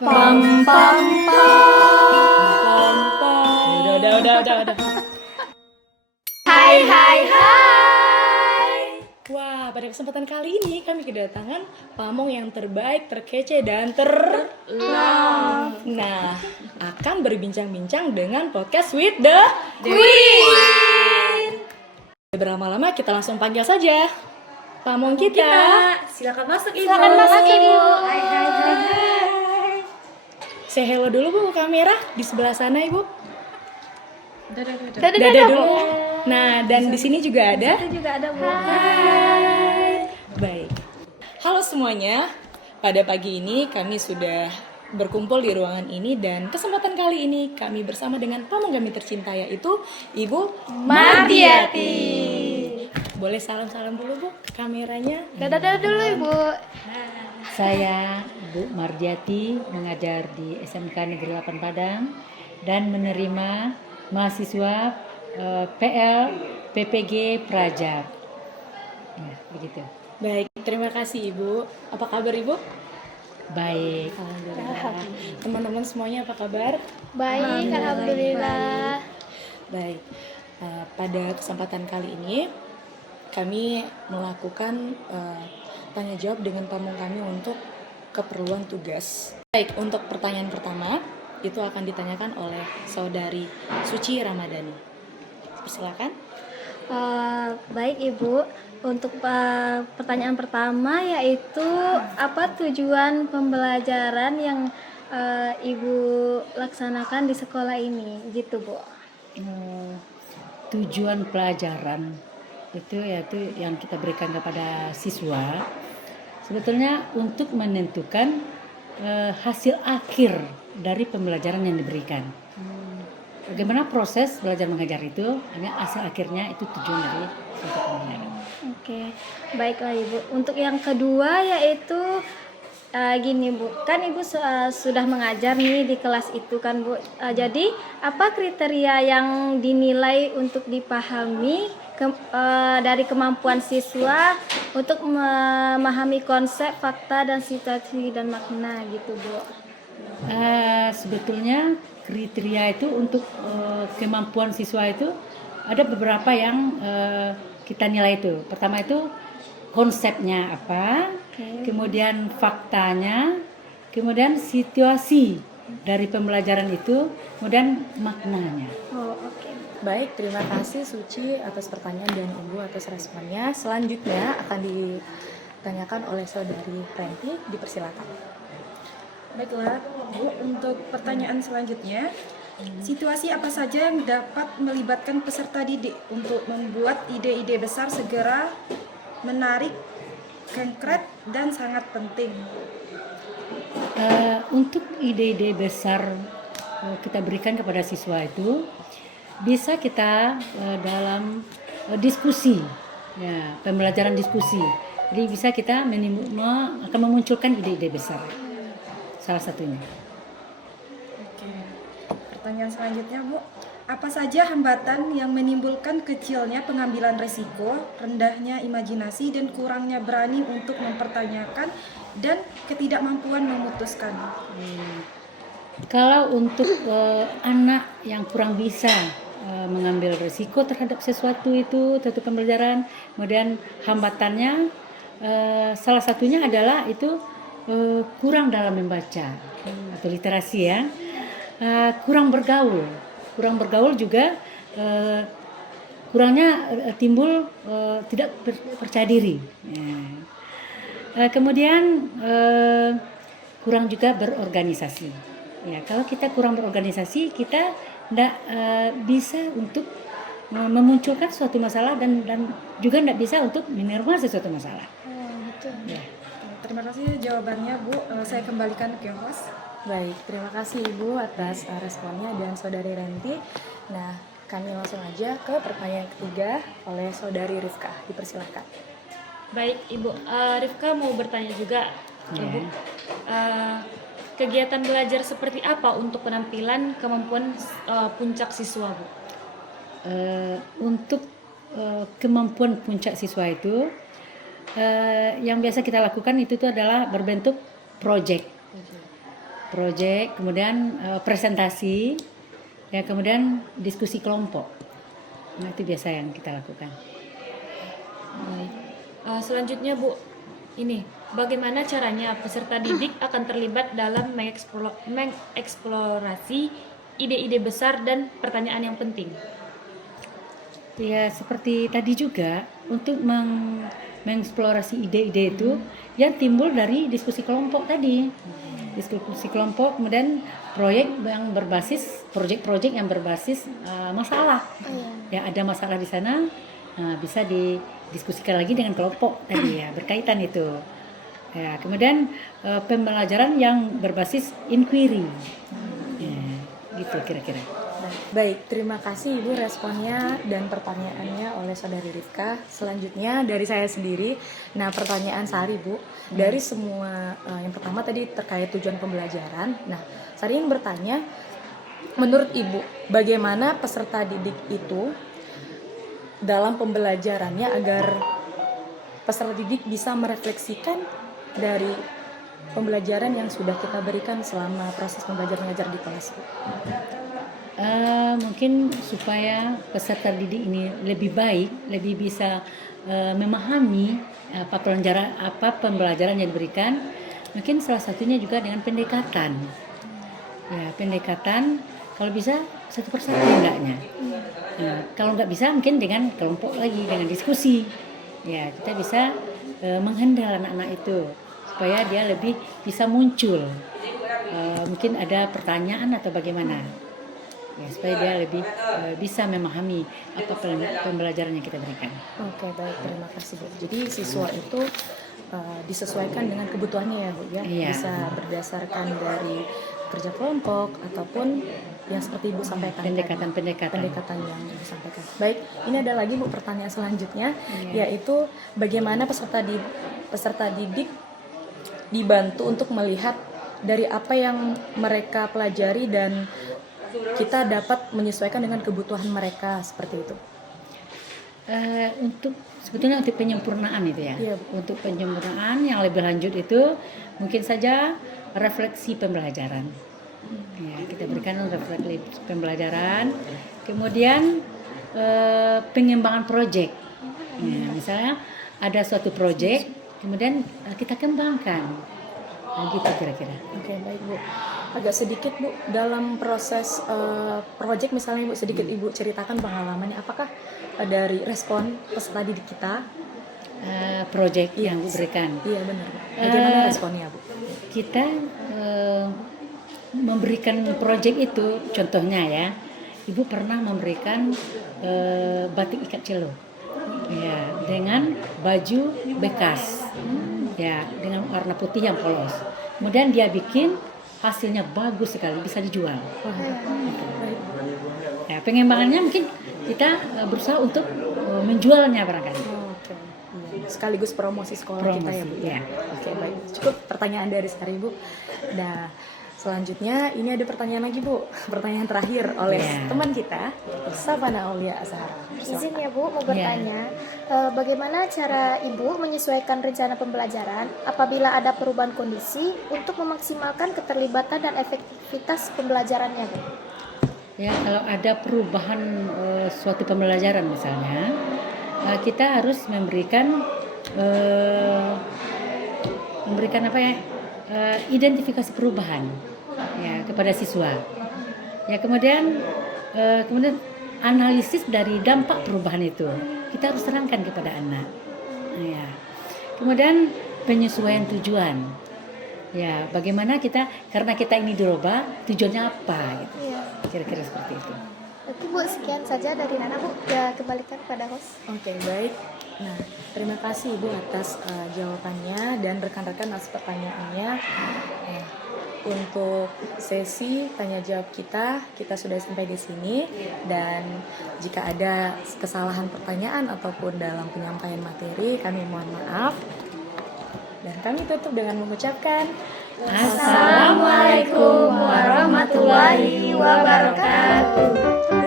Pam pam pam. Udah. Hai. Wah, pada kesempatan kali ini kami kedatangan pamong yang terbaik, terkece, dan Love. Nah, akan berbincang-bincang dengan podcast with the Queen. Berlama-lama kita langsung panggil saja pamong kita. Silakan masuk Ibu. Silakan masuk, Ibu. Hai. Say hello dulu Bu, kamera di sebelah sana Ibu. Dadah Dulu. Nah, dan di sini juga ada. Itu juga ada Bu. Hai. Baik. Halo semuanya. Pada pagi ini kami sudah berkumpul di ruangan ini dan kesempatan kali ini kami bersama dengan pamong kami tercinta yaitu Ibu Mardiati. Boleh salam-salam dulu Bu ke kameranya. Dadah dulu Ibu. Saya Bu Mardiati, mengajar di SMK Negeri 8 Padang dan menerima mahasiswa PL PPG Praja. Ya, begitu. Baik, terima kasih Ibu. Apa kabar Ibu? Baik. Alhamdulillah. Teman-teman semuanya apa kabar? Baik, alhamdulillah. Baik. Pada kesempatan kali ini kami melakukan tanya jawab dengan pamong kami untuk keperluan tugas. Baik, untuk pertanyaan pertama itu akan ditanyakan oleh saudari Suci Ramadhani. Persilakan. Baik Ibu, untuk pertanyaan pertama yaitu apa tujuan pembelajaran yang Ibu laksanakan di sekolah ini, gitu Bu? Tujuan pelajaran itu yaitu yang kita berikan kepada siswa sebetulnya untuk menentukan hasil akhir dari pembelajaran yang diberikan. Bagaimana proses belajar mengajar itu, hanya hasil akhirnya itu tujuan dari suatu pembelajaran. Oke, baiklah Ibu. Untuk yang kedua yaitu gini Bu, kan Ibu sudah mengajar nih di kelas itu kan Bu. Jadi apa kriteria yang dinilai untuk dipahami dari kemampuan siswa untuk memahami konsep, fakta, dan situasi dan makna gitu Bu? Sebetulnya kriteria itu untuk kemampuan siswa itu ada beberapa yang kita nilai itu. Pertama itu konsepnya apa, kemudian faktanya, kemudian situasi dari pembelajaran itu, kemudian maknanya. Oh, oke. Baik, terima kasih Suci atas pertanyaan dan Ibu atas responnya. Selanjutnya akan ditanyakan oleh saudari Renti, dipersilakan. Baiklah, Bu, untuk pertanyaan selanjutnya, situasi apa saja yang dapat melibatkan peserta didik untuk membuat ide-ide besar segera menarik, konkret, dan sangat penting? Untuk ide-ide besar kita berikan kepada siswa itu bisa kita dalam diskusi, ya, pembelajaran diskusi. Jadi bisa kita akan memunculkan ide-ide besar. Salah satunya. Oke. Pertanyaan selanjutnya, Bu. Apa saja hambatan yang menimbulkan kecilnya pengambilan resiko, rendahnya imajinasi, dan kurangnya berani untuk mempertanyakan dan ketidakmampuan memutuskan? Kalau untuk anak yang kurang bisa mengambil risiko terhadap sesuatu itu, terhadap pembelajaran, kemudian hambatannya salah satunya adalah itu kurang dalam membaca atau literasi ya, kurang bergaul juga kurangnya timbul tidak percaya diri. Kemudian kurang juga berorganisasi. Ya, kalau kita kurang berorganisasi, kita tidak bisa untuk memunculkan suatu masalah dan juga tidak bisa untuk menerima sesuatu masalah. Betul. Ya. Terima kasih jawabannya, Bu. Saya kembalikan ke host. Baik, terima kasih Ibu atas responnya dan saudari Renti. Nah, kami langsung aja ke pertanyaan ketiga oleh saudari Rifka. Dipersilakan. Baik Ibu, Rifka mau bertanya juga Ibu. Kegiatan belajar seperti apa untuk penampilan kemampuan puncak siswa Bu? Untuk kemampuan puncak siswa itu yang biasa kita lakukan itu adalah berbentuk project. proyek, kemudian presentasi, ya kemudian diskusi kelompok. Nah itu biasa yang kita lakukan. Baik. Selanjutnya Bu, ini bagaimana caranya peserta didik akan terlibat dalam mengeksplorasi ide-ide besar dan pertanyaan yang penting? Ya seperti tadi juga untuk mengeksplorasi ide-ide itu yang timbul dari diskusi kelompok tadi. Diskusi kelompok, kemudian proyek-proyek yang berbasis masalah. Ya ada masalah di sana, bisa didiskusikan lagi dengan kelompok tadi ya, berkaitan itu. Ya, kemudian pembelajaran yang berbasis inquiry. Ya, gitu kira-kira. Baik, terima kasih Ibu responnya dan pertanyaannya oleh Saudari Rifka. Selanjutnya dari saya sendiri. Nah, pertanyaan Sari Bu, dari semua yang pertama tadi terkait tujuan pembelajaran. Nah, Sari ingin bertanya, menurut Ibu, bagaimana peserta didik itu dalam pembelajarannya agar peserta didik bisa merefleksikan dari pembelajaran yang sudah kita berikan selama proses pembelajar mengajar di kelas Bu? Mungkin supaya peserta didik ini lebih baik, lebih bisa memahami apa pembelajaran yang diberikan. Mungkin salah satunya juga dengan pendekatan. Ya, pendekatan kalau bisa satu persatu hendaknya. Kalau nggak bisa mungkin dengan kelompok lagi, dengan diskusi. Ya, kita bisa menghandle anak-anak itu supaya dia lebih bisa muncul. Mungkin ada pertanyaan atau bagaimana. Ya, supaya dia lebih bisa memahami apa pembelajaran yang kita berikan. Oke, baik, terima kasih Bu. Jadi siswa itu disesuaikan dengan kebutuhannya ya Bu ya. Iya. Bisa berdasarkan dari kerja kelompok ataupun yang seperti Ibu sampaikan tadi. Pendekatan yang disampaikan. Baik, ini ada lagi Bu pertanyaan selanjutnya, yaitu bagaimana peserta didik dibantu untuk melihat dari apa yang mereka pelajari dan kita dapat menyesuaikan dengan kebutuhan mereka seperti itu. Sebetulnya untuk penyempurnaan itu ya. Iya. Untuk penyempurnaan yang lebih lanjut itu mungkin saja refleksi pembelajaran. Ya, kita berikan refleksi pembelajaran. Kemudian pengembangan proyek. Ya, misalnya ada suatu proyek, kemudian kita kembangkan. Nah, gitu kira-kira. Oke, baik Bu. Agak sedikit Bu, dalam proses project misalnya Bu, sedikit Ibu ceritakan pengalamannya. Apakah dari respon peserta didik kita? Proyek yang diberikan. Iya benar Bu. Bagaimana responnya Bu? Kita memberikan proyek itu, contohnya ya, Ibu pernah memberikan batik ikat celo. Ya, dengan baju bekas. Ya, dengan warna putih yang polos. Kemudian dia bikin, hasilnya bagus sekali, bisa dijual. Ya, pengembangannya mungkin kita berusaha untuk menjualnya barangkali. Oke. Iya. Sekaligus promosi sekolah kita ya Bu. Ya. Oke, baik. Cukup pertanyaan dari Sari Bu. Nah, selanjutnya ini ada pertanyaan lagi Bu. Pertanyaan terakhir oleh teman kita, Savana Aulia Azhar. Izin ya Bu, mau bertanya, bagaimana cara Ibu menyesuaikan rencana pembelajaran apabila ada perubahan kondisi untuk memaksimalkan keterlibatan dan efektivitas pembelajarannya Bu? Ya, kalau ada perubahan suatu pembelajaran misalnya, kita harus memberikan apa ya, identifikasi perubahan ya kepada siswa. Ya, kemudian analisis dari dampak perubahan itu kita harus terangkan kepada anak. Ya. Kemudian penyesuaian tujuan. Ya, bagaimana karena kita ini dirubah, tujuannya apa gitu. Iya. Kira-kira seperti itu. Oke Bu, sekian saja dari Nana Bu. Ya, kembalikan pada host. Oke, baik. Nah, terima kasih Ibu atas jawabannya dan rekan-rekan atas pertanyaannya. Nah, untuk sesi tanya jawab kita sudah sampai di sini, dan jika ada kesalahan pertanyaan ataupun dalam penyampaian materi kami mohon maaf. Dan kami tutup dengan mengucapkan Assalamualaikum warahmatullahi wabarakatuh.